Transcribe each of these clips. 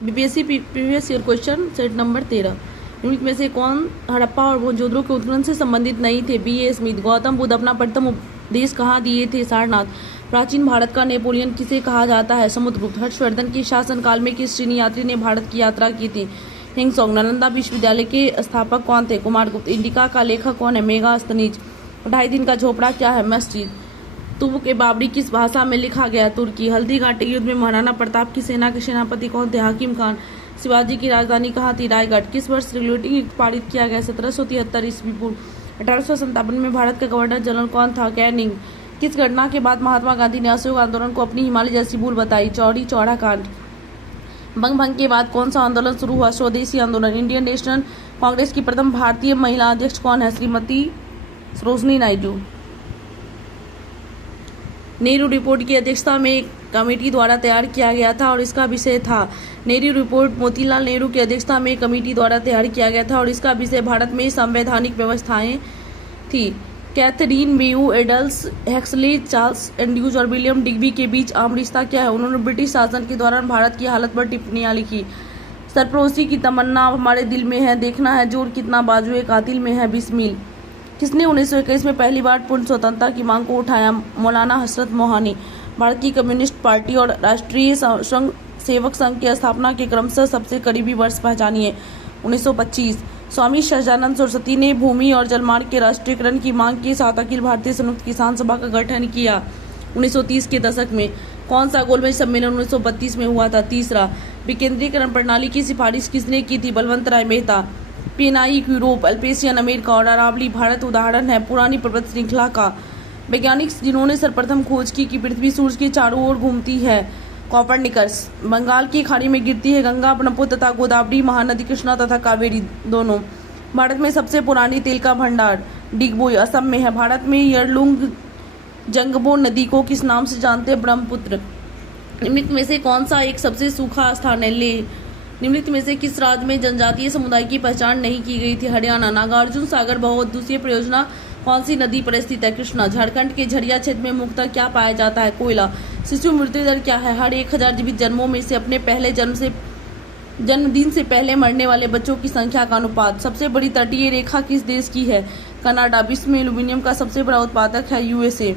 BPSC previous year question set number 13। निम्नलिखित में से कौन हड़प्पा और मोहनजोदड़ो के उत्खनन से संबंधित नहीं थे? बी.ए. स्मिथ। गौतम बुद्ध अपना प्रथम उपदेश कहाँ दिए थे? सारनाथ। प्राचीन भारत का नेपोलियन किसे कहा जाता है? समुद्रगुप्त। हर्षवर्धन के शासनकाल में किस चीनी यात्री ने भारत की यात्रा की थी? हिंगसोंग। नालंदा विश्वविद्यालय के स्थापक कौन थे? कुमारगुप्त। इंडिका का लेखक कौन है? मेगास्थनीज। 2.5 दिन का झोपड़ा क्या है? मस्जिद। तुबुक बाबरी किस भाषा में लिखा गया? तुर्की। हल्दी घाटी युद्ध में महाराणा प्रताप की सेना के सेनापति कौन थे? हाकिम खान। शिवाजी की राजधानी कहाँ थी? रायगढ़। किस वर्ष रेगुलेटिंग एक्ट पारित किया गया? 1773 ईस्वी पूर्व। 1857 में भारत का गवर्नर जनरल कौन था? कैनिंग। किस घटना के बाद महात्मा गांधी ने असहयोग आंदोलन को अपनी हिमालय जैसी भूल बताई? चौरी चौड़ा कांड। बंग भंग के बाद कौन सा आंदोलन शुरू हुआ? स्वदेशी आंदोलन। इंडियन नेशनल कांग्रेस की प्रथम भारतीय महिला अध्यक्ष कौन है? श्रीमती सरोजिनी नायडू। नेहरू रिपोर्ट की अध्यक्षता में एक कमेटी द्वारा तैयार किया गया था और इसका विषय था। नेहरू रिपोर्ट मोतीलाल नेहरू की अध्यक्षता में एक कमेटी द्वारा तैयार किया गया था और इसका विषय भारत में संवैधानिक व्यवस्थाएं थी। कैथरीन मेयू, एडल्स हेक्सले, चार्ल्स एंड्रूज और विलियम डिग्बी के बीच आम रिश्ता क्या है? उन्होंने ब्रिटिश शासन के दौरान भारत की हालत पर टिप्पणियां लिखी। सरफरोशी की तमन्ना अब हमारे दिल में है, देखना है जोर कितना बाजुए कातिल में है। बिस्मिल। किसने 1921 में पहली बार पूर्ण स्वतंत्रता की मांग को उठाया? मौलाना हसरत मोहानी। भारत की कम्युनिस्ट पार्टी और राष्ट्रीय संघ सेवक संघ की स्थापना के क्रमशः सबसे करीबी वर्ष पहचानिए। 1925। स्वामी सहजानंद सरस्वती ने भूमि और जलमार्ग के राष्ट्रीयकरण की मांग के साथ अखिल भारतीय संयुक्त किसान सभा का गठन किया। 1930 के दशक में कौन सा गोलमेज सम्मेलन 1932 में हुआ था? तीसरा। विकेंद्रीकरण प्रणाली की सिफारिश किसने की थी? बलवंत राय मेहता। पेनाइक यूरोप, अल्पेशियन अमेरिका और अरावली भारत उदाहरण है पुरानी पर्वत श्रृंखला का। वैज्ञानिक जिन्होंने सर्वप्रथम खोज की कि पृथ्वी सूर्य के चारों ओर घूमती है? कॉपरनिकस। बंगाल की खाड़ी में गिरती है गंगा, ब्रह्मपुत्र तथा गोदावरी, महानदी कृष्णा तथा कावेरी दोनों। भारत में सबसे पुरानी तेल का भंडार डिगबोई असम में है। भारत में यरलुंग जंगबो नदी को किस नाम से जानते हैं? ब्रह्मपुत्र। निम्नलिखित में से कौन सा एक सबसे सूखा स्थान है? लेह। निम्नलिखित में से किस राज्य में जनजातीय समुदाय की पहचान नहीं की गई थी? हरियाणा। नागार्जुन सागर बहुउद्देशीय परियोजना कौन सी नदी पर स्थित है? कृष्णा। झारखंड के झरिया क्षेत्र में मुख्यतः क्या पाया जाता है? कोयला। शिशु मृत्यु दर क्या है? हर 1000 जीवित जन्मों में से अपने पहले जन्मदिन से पहले मरने वाले बच्चों की संख्या का अनुपात। सबसे बड़ी तटीय रेखा किस देश की है? कनाडा। विश्व में एल्यूमिनियम का सबसे बड़ा उत्पादक है? USA.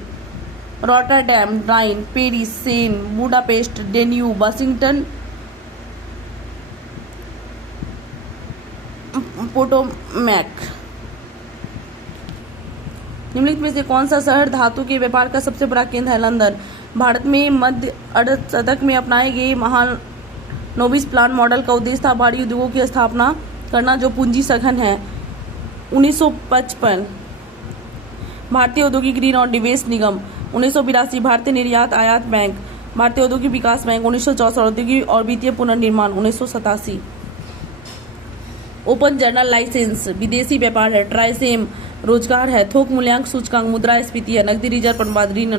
Rotterdam, Rhine, Paris, Seine, Budapest, Danube, Washington, Potomac. निम्नलिखित में से कौन सा शहर धातु के व्यापार का सबसे बड़ा केंद्र है? लंदन। भारत में मध्य अर्धशतक में अपनाए गए महानोबिस प्लान मॉडल का उद्देश्य था भारी उद्योगों की स्थापना करना जो पूंजी सघन है। 1955। भारतीय औद्योगिक ऋण और निवेश निगम। 1982। भारतीय निर्यात आयात बैंक। भारतीय औद्योगिक विकास बैंक। 1964। औद्योगिक और वित्तीय पुनर्निर्माण। 1987। ओपन जर्नल लाइसेंस विदेशी व्यापार है। ट्राइसेम रोजगार है। थोक मूल्यांक सूचकांक मुद्रास्फीति है। नकदी रिजर्व प्रबंधन ऋण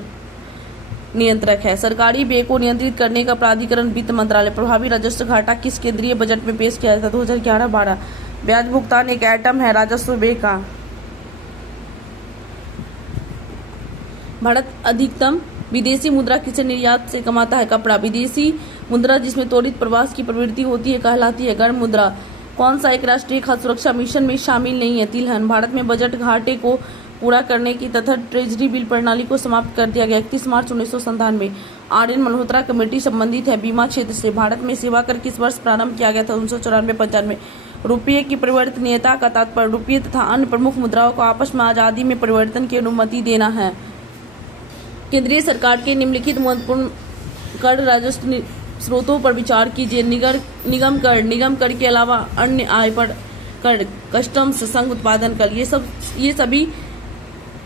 नियंत्रक है। सरकारी व्यय को नियंत्रित करने का प्राधिकरण वित्त मंत्रालय। प्रभावी राजस्व घाटा किस केंद्रीय बजट में पेश किया जाता है? 2011-12। ब्याज भुगतान एक आइटम है राजस्व व्यय का। भारत अधिकतम विदेशी मुद्रा किसे निर्यात से कमाता है? कपड़ा। विदेशी मुद्रा जिसमें त्वरित प्रवास की प्रवृत्ति होती है कहलाती है गर्म मुद्रा। कौन सा एक राष्ट्रीय खाद्य सुरक्षा मिशन में शामिल नहीं है? तिलहन। भारत में बजट घाटे को पूरा करने की तथा ट्रेजरी बिल प्रणाली को समाप्त कर दिया गया। 31 मार्च 1997। आर.एन. मल्होत्रा कमेटी संबंधित है बीमा क्षेत्र से। भारत में सेवा कर किस वर्ष प्रारंभ किया गया था? 1994-95। रुपये की परिवर्तनीयता का तात्पर्य रुपये तथा अन्य प्रमुख मुद्राओं को आपस में आजादी में परिवर्तन की अनुमति देना है। केंद्रीय सरकार के निम्नलिखित महत्वपूर्ण कर राजस्व स्रोतों पर विचार कीजिए। निगम कर के अलावा अन्य आय पर कर, कस्टम्स, संघ उत्पादन कर, ये सभी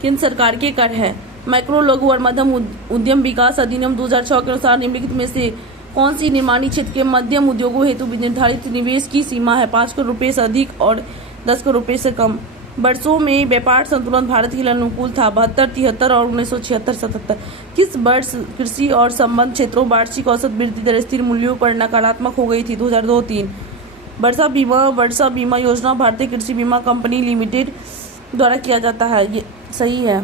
केंद्र सरकार के कर है। माइक्रो, लघु और मध्यम उद्यम विकास अधिनियम 2006 के अनुसार निम्नलिखित में से कौन सी निर्माणी क्षेत्र के मध्यम उद्योगों हेतु निर्धारित निवेश की सीमा है? 5 करोड़ रुपए से अधिक और 10 करोड़ रुपए से कम। वर्षों में व्यापार संतुलन भारत के लिए अनुकूल था 72, 73 और 1976-77। किस वर्ष कृषि और संबद्ध क्षेत्रों वार्षिक औसत वृद्धि दर स्थिर मूल्यों पर नकारात्मक हो गई थी? 2002-3। वर्षा बीमा योजना भारतीय कृषि बीमा कंपनी लिमिटेड द्वारा किया जाता है। ये सही है।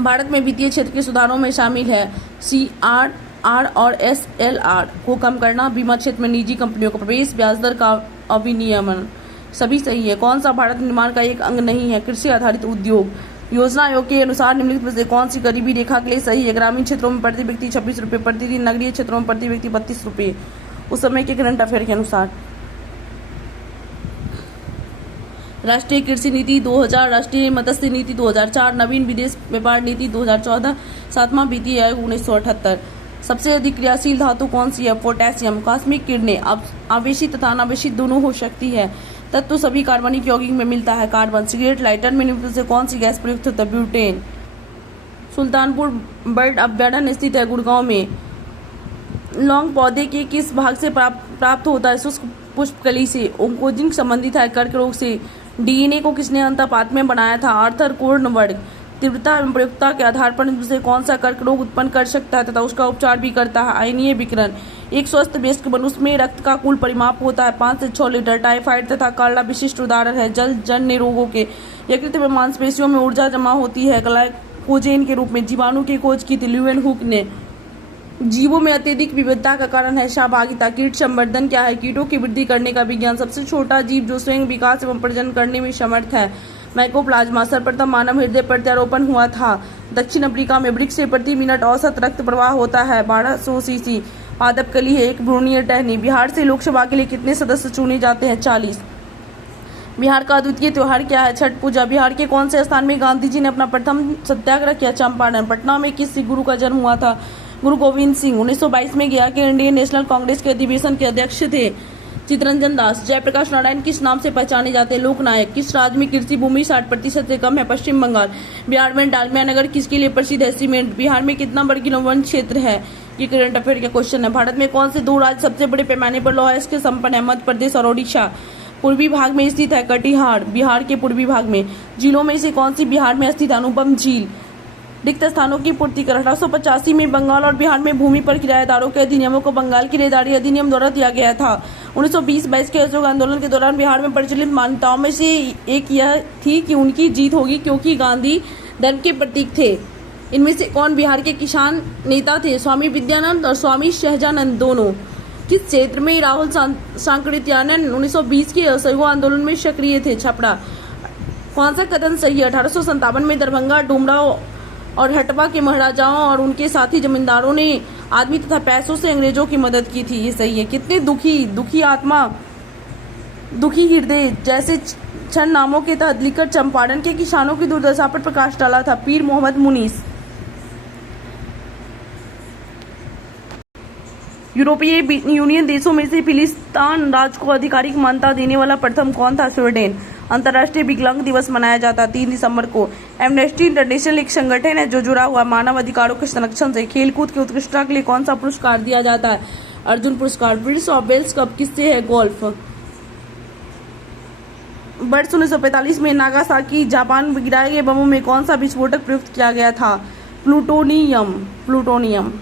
भारत में वित्तीय क्षेत्र के सुधारों में शामिल है CRR आर और SLR को कम करना, बीमा क्षेत्र में निजी कंपनियों का प्रवेश, ब्याज दर का अविनियमन, सभी सही है। कौन सा भारत निर्माण का एक अंग नहीं है? कृषि आधारित उद्योग। योजना आयोग के अनुसार निम्नलिखित में से कौन सी गरीबी रेखा के लिए सही है? ग्रामीण क्षेत्रों में प्रति व्यक्ति 26 रुपये प्रतिदिन, नगरीय क्षेत्रों में प्रति व्यक्ति 32 रुपये उस समय के करंट अफेयर के अनुसार। राष्ट्रीय कृषि नीति 2000, राष्ट्रीय मत्स्य नीति 2004, नवीन विदेश व्यापार नीति 2014, 7वां वित्तीय आयोग 1978। सबसे अधिक क्रियाशील धातु कौन सी है? पोटेशियम। कॉस्मिक किरणें अब आवेशित तथा अनावेशित दोनों हो सकती है। तत्व सभी कार्बनिक यौगिक में मिलता है, कार्बन। सिगरेट लाइटर में निम्नलिखित से कौन सी गैस प्रयुक्त होता है? ब्यूटेन। सुल्तानपुर बर्ड अभ्यारण्य स्थित है गुड़गांव में। लौंग पौधे के किस भाग से प्राप्त होता है? शुष्क पुष्पकली से। ओंकोजिन संबंधित है कर्क रोग से। DNA को किसने अंतःपात में बनाया था? आर्थर कोर्नवर्ग। तीव्रता एवं प्रयुक्तता के आधार पर से कौन सा कर्क रोग उत्पन्न कर सकता है तथा उसका उपचार भी करता है? आयनीय विकिरण। एक स्वस्थ वयस्क मनुष्य में रक्त का कुल परिमाप होता है 5 से 6 लीटर। टाइफाइड तथा काला विशिष्ट उदाहरण है। जल जन्य रोगों के यकृत में मांसपेशियों में ऊर्जा जमा होती है ग्लाइकोजेन के रूप में। जीवाणु की खोज की थी ल्यूएन हुक ने। जीवों में अत्यधिक विविधता का कारण है सहभागिता। कीट संवर्धन क्या है? कीटों की वृद्धि करने का विज्ञान। सबसे छोटा जीव जो स्वयं विकास एवं प्रजनन करने में समर्थ है? माइकोप्लाज्मा। सर्वप्रथम मानव हृदय प्रत्यारोपण हुआ था दक्षिण अफ्रीका में। वृक्ष से प्रति मिनट औसत रक्त प्रवाह होता है 1200 सीसी। पादप कली है एक भ्रूणीय टहनी। बिहार से लोकसभा के लिए कितने सदस्य चुने जाते हैं? 40। बिहार का अद्वितीय त्योहार क्या है? छठ पूजा। बिहार के कौन से स्थान में गांधी जी ने अपना प्रथम सत्याग्रह किया? चंपारण। पटना में किस सिख गुरु का जन्म हुआ था? गुरु गोविंद सिंह। 1922 में गया के इंडियन नेशनल कांग्रेस के अधिवेशन के अध्यक्ष थे चितरंजन दास। जयप्रकाश नारायण किस नाम से पहचाने जाते हैं? लोकनायक। किस राज्य में कृषि भूमि 60% से कम है? पश्चिम बंगाल। बिहार में डालमिया नगर किसके लिए प्रसिद्ध है? सीमेंट। बिहार में कितना वर्ग किलोमीटर वन क्षेत्र है? ये करंट अफेयर का क्वेश्चन है। भारत में कौन से 2 राज्य सबसे बड़े पैमाने पर लौह अयस्क संपन्न है? मध्य प्रदेश और ओडिशा। पूर्वी भाग में स्थित है कटिहार, बिहार के पूर्वी भाग में। झीलों में से कौन सी बिहार में स्थित है? अनुपम झील। रिक्त स्थानों की पूर्ति कर 1885 में बंगाल और बिहार में भूमि पर किराएदारों के अधिनियमों को बंगाल किराएदारी अधिनियम द्वारा दिया गया था। 1920-22 के असहयोग आंदोलन के दौरान बिहार में प्रचलित मान्यताओं में से एक यह थी कि उनकी जीत होगी क्योंकि गांधी धर्म के प्रतीक थे। इनमें से कौन बिहार के किसान नेता थे? स्वामी विद्यानंद और स्वामी सहजानंद दोनों। किस क्षेत्र में राहुल सांकृत्यायन 1920 के असहयोग आंदोलन में सक्रिय थे? छपरा। कौन सा कथन सही है? 1857 में दरभंगा, डुमराव और हटवा के महाराजाओं और उनके साथी जमींदारों ने आदमी तथा पैसों से अंग्रेजों की मदद की थी। ये सही है। कितने दुखी आत्मा, दुखी हृदय जैसे छंद नामों के तहत लिखकर चंपारण के किसानों की दुर्दशा पर प्रकाश डाला था? पीर मोहम्मद मुनीस। यूरोपीय यूनियन देशों में से फिलिस्तीन राज्य को आधिकारिक मान्यता देने वाला प्रथम कौन था? स्वीडन। अंतर्राष्ट्रीय विकलांग दिवस मनाया जाता है 3 दिसंबर को। एमनेस्टी इंटरनेशनल एक संगठन है जो जुड़ा हुआ मानव अधिकारों के संरक्षण से। खेलकूद की उत्कृष्टता के लिए कौन सा पुरस्कार दिया जाता है? अर्जुन पुरस्कार। प्रिंस ऑफ वेल्स कप किससे है? गोल्फ। वर्ष 1945 में नागासाकी जापान में गिराए गए बमों में कौन सा विस्फोटक प्रयुक्त किया गया था? प्लूटोनियम।